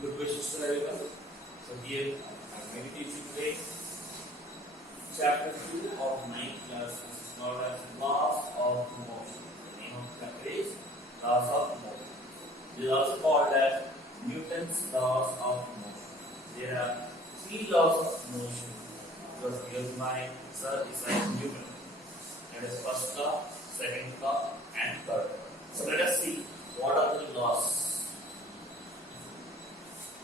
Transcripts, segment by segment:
Good wishes to everyone. So here I'm going to teach you today chapter 2 of 9th class, which is called as Laws of Motion. The name of the chapter is Laws of Motion. It is also called as Newton's Laws of Motion. There are 3 laws of motion. Because given by Sir Isaac Newton. That is first law, second law, and third. So let us see what are the laws.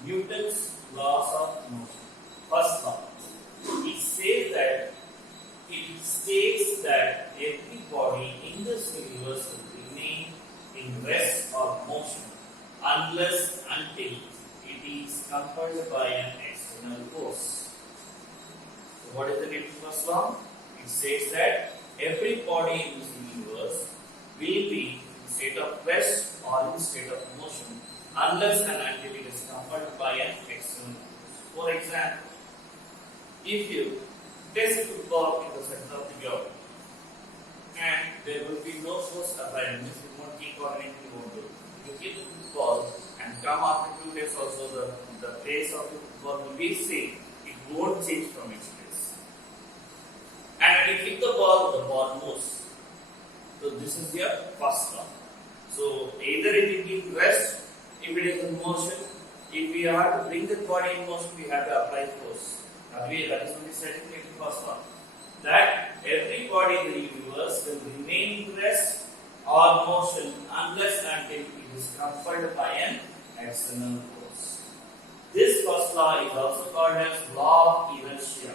Newton's laws of motion. First law. It states that every body in this universe will remain in rest or motion unless until it is compelled by an external force. So what is the Newton's first law? It states that every body in this universe will be in state of rest or in state of motion unless and until it is compelled by an external force. For example, if you place a football in the center of the ground and there will be no force applied, means you won't keep on anything you won't do. You keep the football and come after 2 days also the place of the football will be same. It won't change from its place. And when you kick the ball moves. So this is your first law. So either it will be rest if it is in motion. If we have to bring the body in motion, we have to apply force. That is what we said in the first law. That every body in the universe will remain in rest or motion unless until it is compelled by an external force. This first law is also called as law of inertia.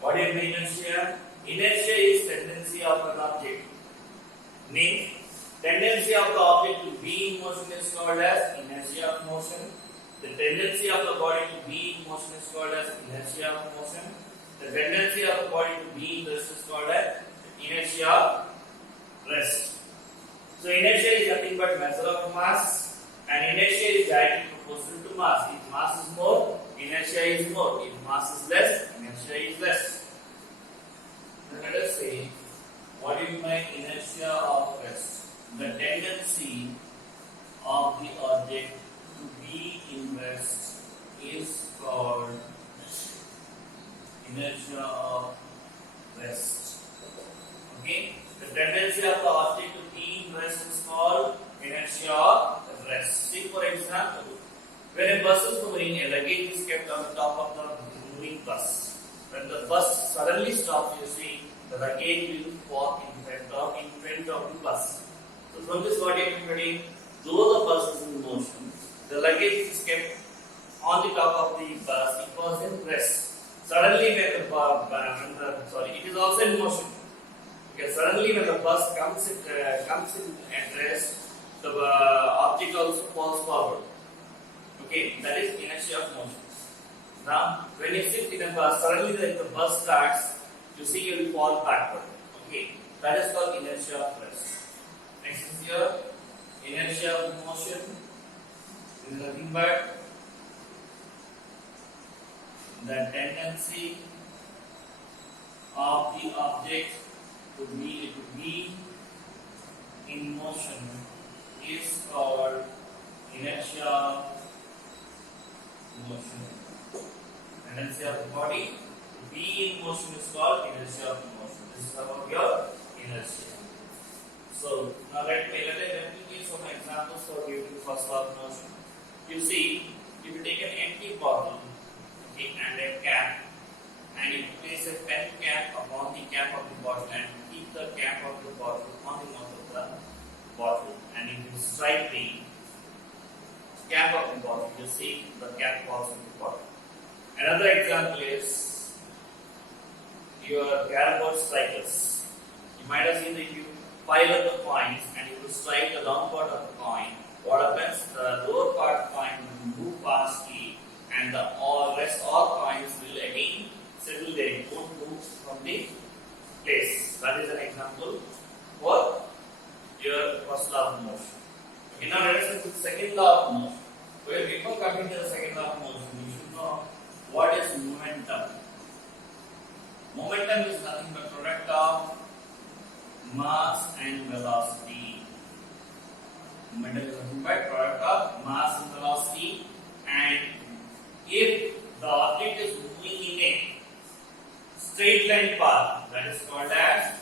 What is inertia? Inertia is tendency of an object. Means tendency of the object to be in motion is called as inertia of motion. The tendency of the body to be in motion is called as inertia of motion. The tendency of the body to be in rest is called as inertia of rest. So inertia is nothing but measure of mass, and inertia is directly proportional to mass. If mass is more, inertia is more. If mass is less, inertia is less. Now let us say, what is my inertia of rest? The tendency of the object to be in rest is called inertia of rest. Okay? The tendency of the object to be in rest is called inertia of rest. See, for example, when a bus is moving, a luggage is kept on the top of the moving bus. When the bus suddenly stops, you see the luggage will walk in front of the bus. So from this what you can predict, though the bus is in motion, the luggage is kept on the top of the bus, it was in rest. Suddenly when it is also in motion. Because suddenly when the bus comes in at rest, the object also falls forward. Okay, that is inertia of motion. Now, when you sit in a bus, suddenly the bus starts, you see you will fall backward. Okay, that is called inertia of rest. Next is your inertia of motion. This is nothing but the tendency of the object to be in motion is called inertia of motion. Tendency of the body to be in motion is called inertia of motion. This is about your inertia. So now let me give some examples for Newton's first law of motion. You see, if you take an empty bottle, okay, and a cap, and you place a pen cap upon the cap of the bottle and keep the cap of the bottle on the mouth of the bottle, and if you strike the cap of the bottle, you see the cap falls in the bottle. Another example is your carrom strikers. You might have seen that you pile up the coins and you will strike the long part of the coin. What happens? The lower part of the coin will move past it, and the all coins will again settle there. It won't move from the place. That is an example for your first law of motion. Okay, now let us look at the second law of motion. Well, before coming to the second law of motion, you should know what is momentum. Momentum is nothing but product of mass and velocity. Momentum is nothing but product of mass and velocity, and if the object is moving in a straight line path, that is called as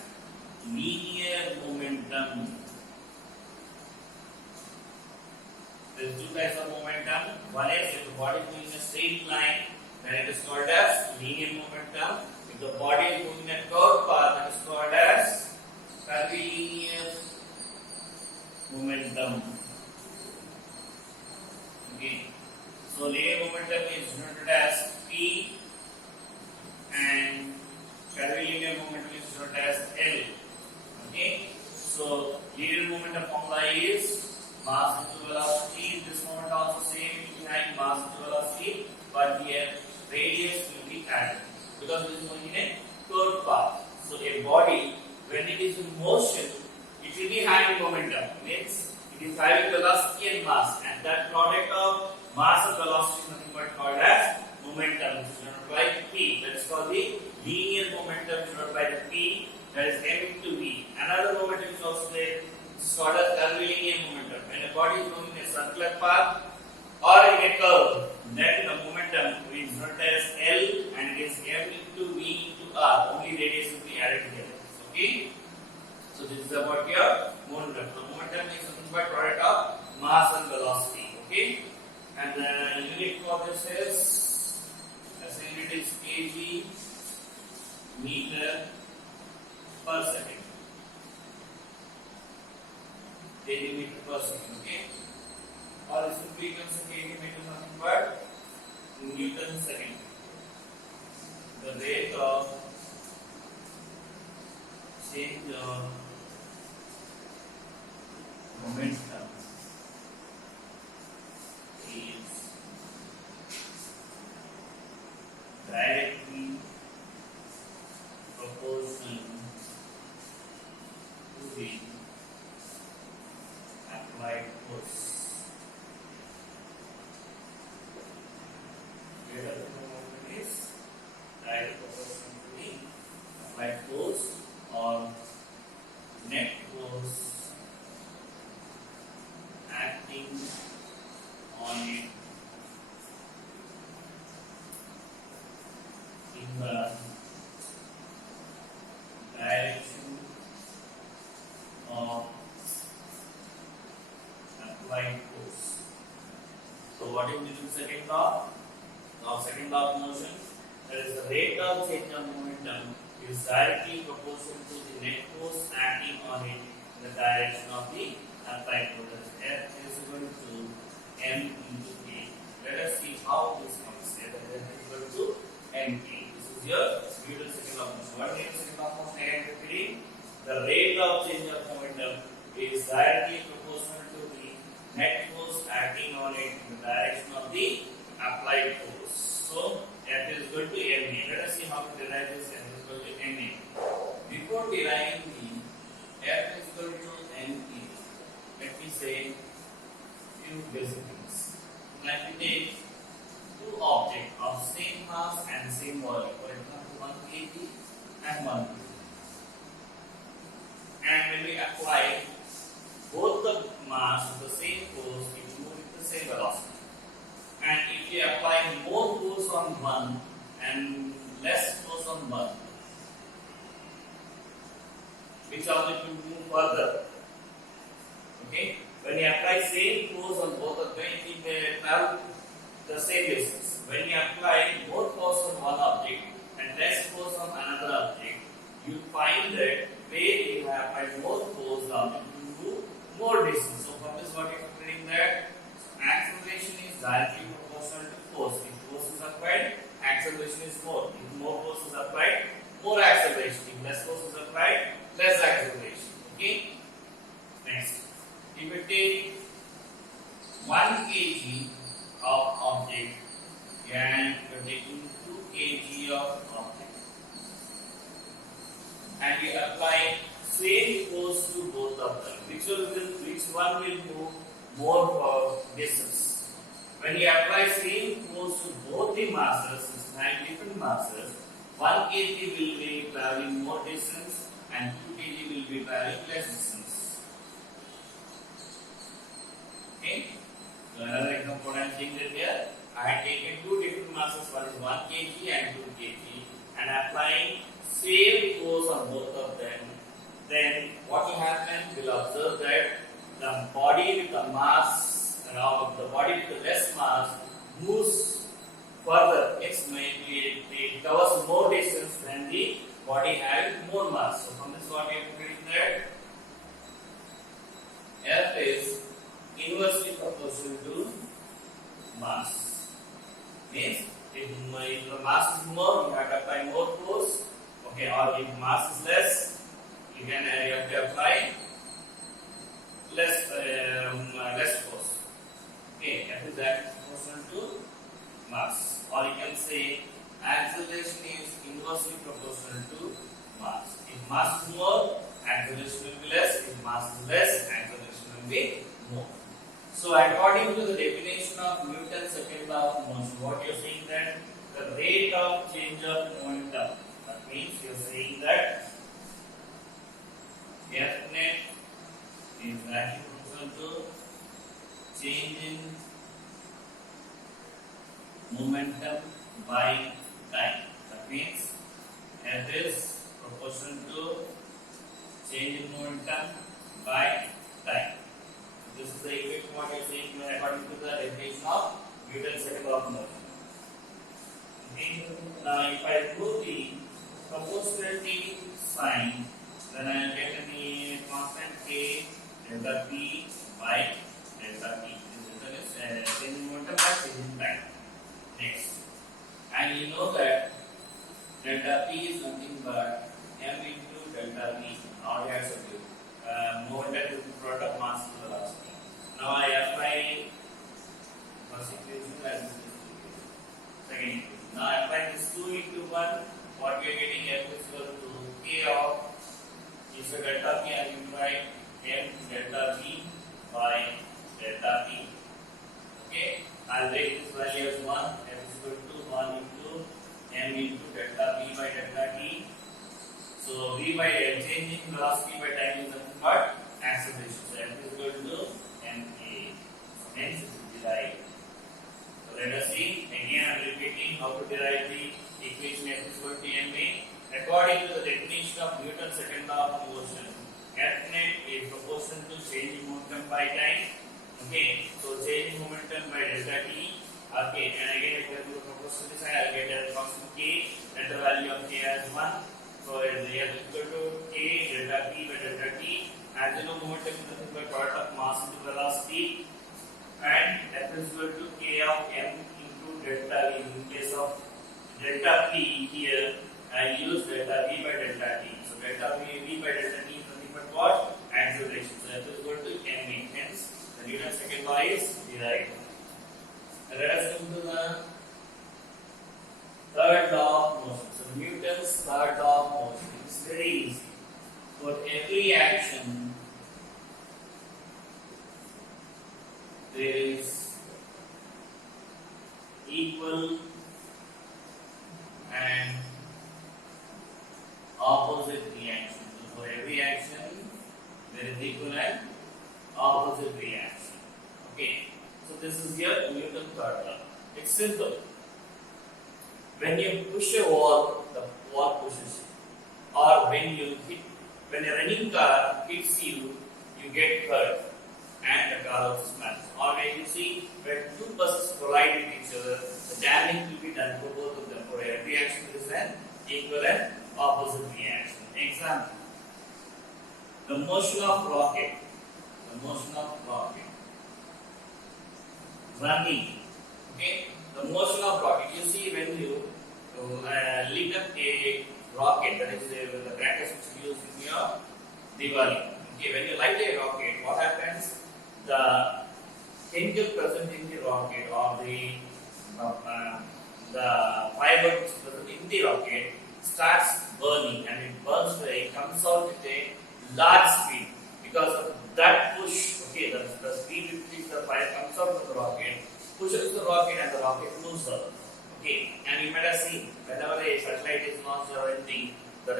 linear momentum. There are two types of momentum. One is if the body is moving in a straight line, then it is called as linear momentum. If the body is moving in a curved path, that is called as curvilinear momentum. Okay. So linear momentum is denoted as P and curvilinear momentum is denoted as L. Okay. So linear momentum formula is mass into velocity. This moment also same behind mass into velocity, but here radius will be added because it is moving in a curved path. So a body, when it is in motion, it will be having momentum. Means it is having velocity and mass, and that product of mass and velocity is nothing but called as momentum, which is denoted by P. That is called the linear momentum, denoted by the P. That is m into v. Another momentum is also there. It's called as curvilinear momentum. When a body is moving in a circular path or in a curve, then the momentum is denoted as L and it is m into v into r. Only radius will be added together. Okay. So this is about your momentum. The momentum is nothing but product of mass and velocity. Okay. And the unit for this is, as a unit is kg meter per second. Kg meter per second. Okay. Or this will be kg meter nothing but Newton second. The rate of change of momentum is directly proportional to the applied force. Rate of momentum is directly proportional to the applied force or net force acting on it in the direction of applied force. So what is the second law? Now second law of motion, that is the rate of change of momentum is directly proportional to the net force acting on it in the direction of the applied force. F is equal to m into a. Let us see how this comes. F is equal to m a. This is your Newton's second law of motion. What is Newton's second law of motion? Again repeating. The rate of change of momentum is directly proportional to the net force acting on it in the direction of the applied force. So F is equal to m a. Let us see how to derive this. F is equal to m a. Before deriving the F is equal to m a, let me say few basic things. Like we take two objects of same mass and same volume, for example 1 kg and 1 kg. And when we apply both the mass with the same force, it will move with the same velocity. And if we apply more force on one and less force on one, which object will move further? Okay. When you apply same force on both of them, it will travel the same distance. When you apply more force on one object and less force on another object, you find that where you have applied more force, the object will move more distance. So from this, what you are reading that acceleration is directly proportional to force. If force is applied, acceleration is more. If more force is applied, more acceleration. If less force is applied, less acceleration. Okay. Next, if we take 1 kg of object and we are taking 2 kg of object, and we apply same force to both of them, which one will move more for distance? When you apply same force to both the masses, it's 9 different masses, 1 kg will be traveling more distance and 2 kg will be traveling less distance. Okay? So another example I am saying that here, I had taken two different masses, one is 1 kg and 2 kg, and applying same force on both of them, then what will happen? We'll observe that the body with the mass, the body with the less mass moves further. It covers more distance than the body having more mass. So from this what we have to predict that F is inversely proportional to mass. Means if the mass is more, you have to apply more force. Okay, or if mass is less, you have to apply less force. Okay, F is that proportional to mass. Or you can say acceleration is inversely proportional to mass. If mass is more, acceleration will be less. If mass is less, acceleration will be more. So according to the definition of Newton's second law of motion, what you are saying that the rate of change of momentum. That means you are saying that F net is actually proportional to change in momentum by time. That means F is proportional to change in momentum by time. This is the equation what you are saying according to the definition of Newton's second law of motion. Okay. Now if I remove the proportionality sign, then I will get the constant K delta P by delta P. This is change in momentum by change in time. Next, and you know that delta P is nothing but m into delta V. Now we have to do momentum is the product of mass to the velocity. Now I apply first equation and this second equation. Now I apply this 2 into 1. What we are getting F is equal to K of is a delta P, and you write m delta V by delta P. Okay, I'll take this value as 1. F is equal to 1 into m into delta V by delta T. So V by change in velocity by time is nothing but acceleration. So F is equal to ma. Hence it is derived. So let us see. Again I am repeating how to derive the equation F is equal to ma. According to the definition of Newton's second law of motion, F net is proportional to change in momentum by time. Okay, so change in momentum by delta T. Okay, and again if I do the proportional side, I will get a constant K and the value of K as 1. So it is equal to K delta P by delta T. As you know, momentum is nothing but product of mass into velocity, and F is equal to K of m into delta V. In case of delta P here, I use delta V by delta T. So delta V by delta T is nothing but what? Acceleration. So F is equal to ma. Hence, the Newton's second law is derived. Let us come to the third law of motion. So Newton's third law of motion is very easy. For every action, there is equal and opposite reaction. So for every action, there is equal and opposite reaction. Okay. So this is your Newton's third law. It's simple. When you push a wall, the wall pushes you. Or when a running car hits you, you get hurt and the car also smashes. Or when you see when two buses collide with each other, the damage will be done for both of them. For every action, there is an equal and opposite reaction. Example: the motion of rocket. The motion of rocket. Running. Okay. The motion of rocket. You see when you lit up a rocket, that is the crackers which you use in your Diwali. Okay, when you light a rocket, what happens? The chemical present in the rocket or the fiber which is present in the rocket starts burning, and it burns away. It comes out with a large speed because of that push. Okay, the speed with which the fire comes out of the rocket pushes the rocket and the rocket moves up. Okay, and you might have seen whenever a satellite is launched or anything, the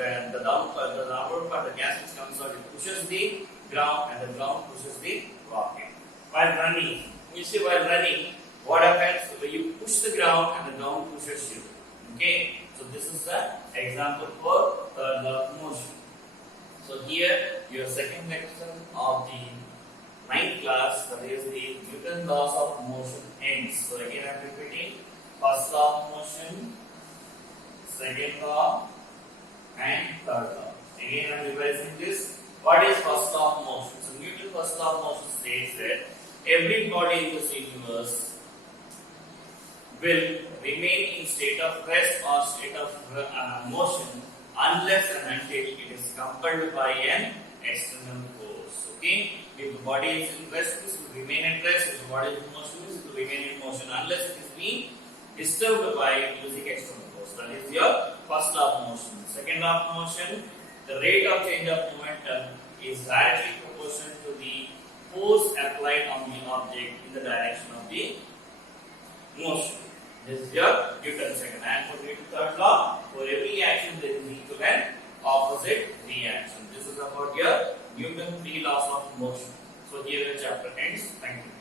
downward part, the gas which comes out, it pushes the ground and the ground pushes the rocket. While running, you see while running, what happens when you push the ground and the ground pushes you? Okay, so this is the example for third law of motion. So here your second lecture of the ninth class, that is the Newton laws of motion ends. So again I am repeating: first law of motion, second law, and third law. Again I am revising this. What is first law of motion? So Newton's first law of motion states that every body in this universe will remain in state of rest or state of motion unless and until it is compelled by an external force. Okay, if the body is in rest, it will remain at rest. If the body is in motion, it will remain in motion unless it is being disturbed by using external force. That is your first law of motion. Second law of motion: the rate of change of momentum is directly proportional to the force applied on the object in the direction of the motion. This is your Newton's second. And for Newton's third law, for every action there is equal and opposite reaction. This is about your Newton's three laws of motion. So here the chapter ends. Thank you.